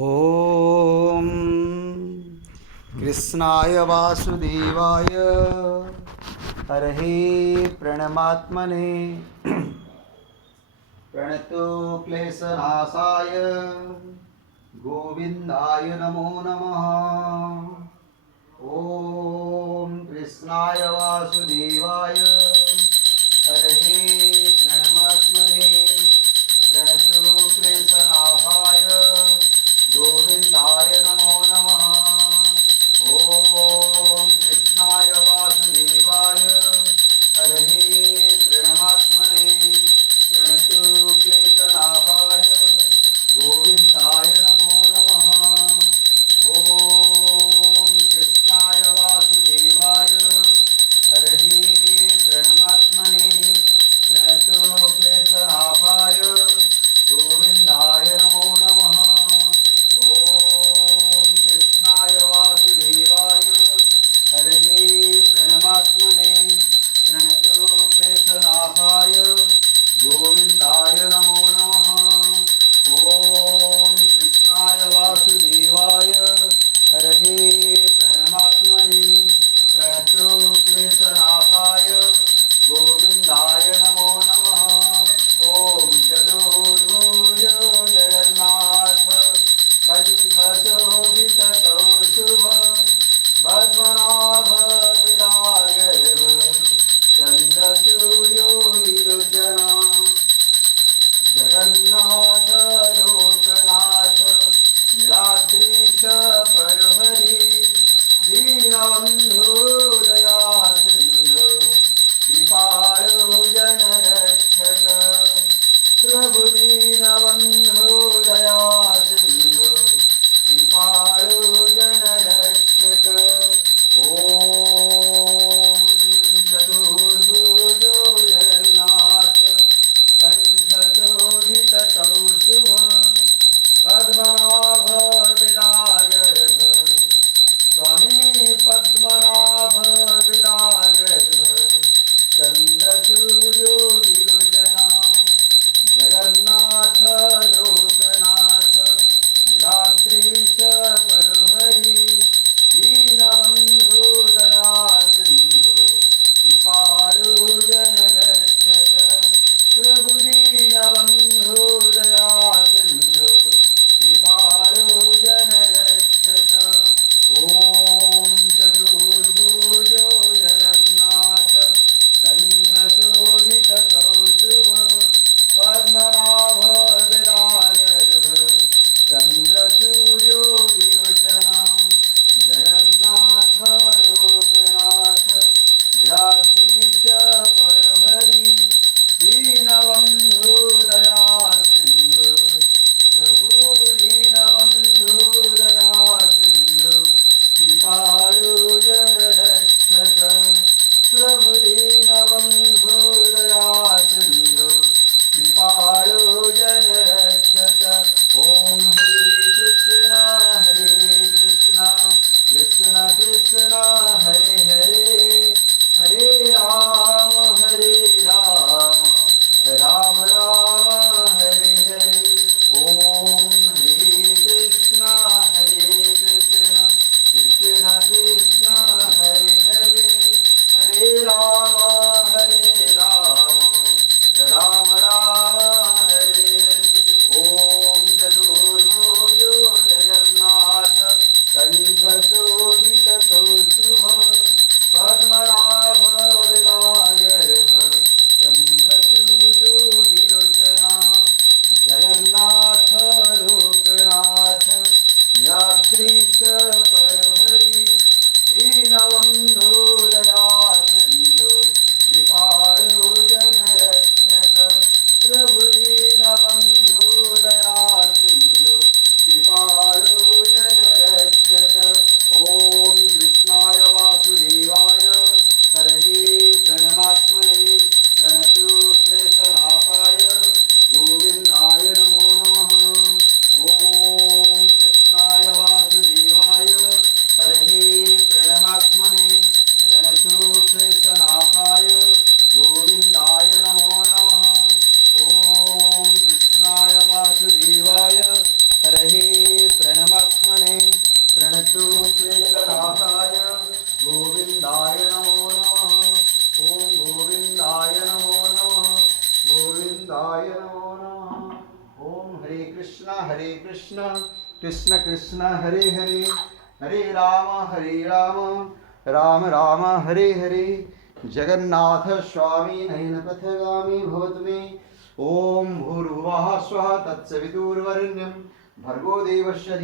ॐ कृष्णाय वासुदेवाय हरहे प्रणमात्मने प्रणतो क्लेशनाशाय गोविन्दाय नमो नमः। ॐ कृष्णाय वासुदेवाय हरहे प्रणमात्मने प्रणतो क्लेशनाशाय गोविन्दाय नमो नमः। ॐ कृष्णाय वासुदेवाय हरहे प्रणमात्मने प्रणतो क्लेशनाशाय गोविन्दाय नमो नमः। ॐ कृष्णाय वासुदेवाय हरहे प्रणमात्मने प्रणतो क्लेशनाशाय गोविन्दाय नमो नमः। हरे कृष्ण कृष्ण कृष्ण हरे हरे हरे राम राम राम हरे हरे जगन्नाथ स्वामी नयनपथगामी भवतु मे ॐ भूर्भुवः स्वः तत्सवितुर्वरेण्यं भर्गो देवस्य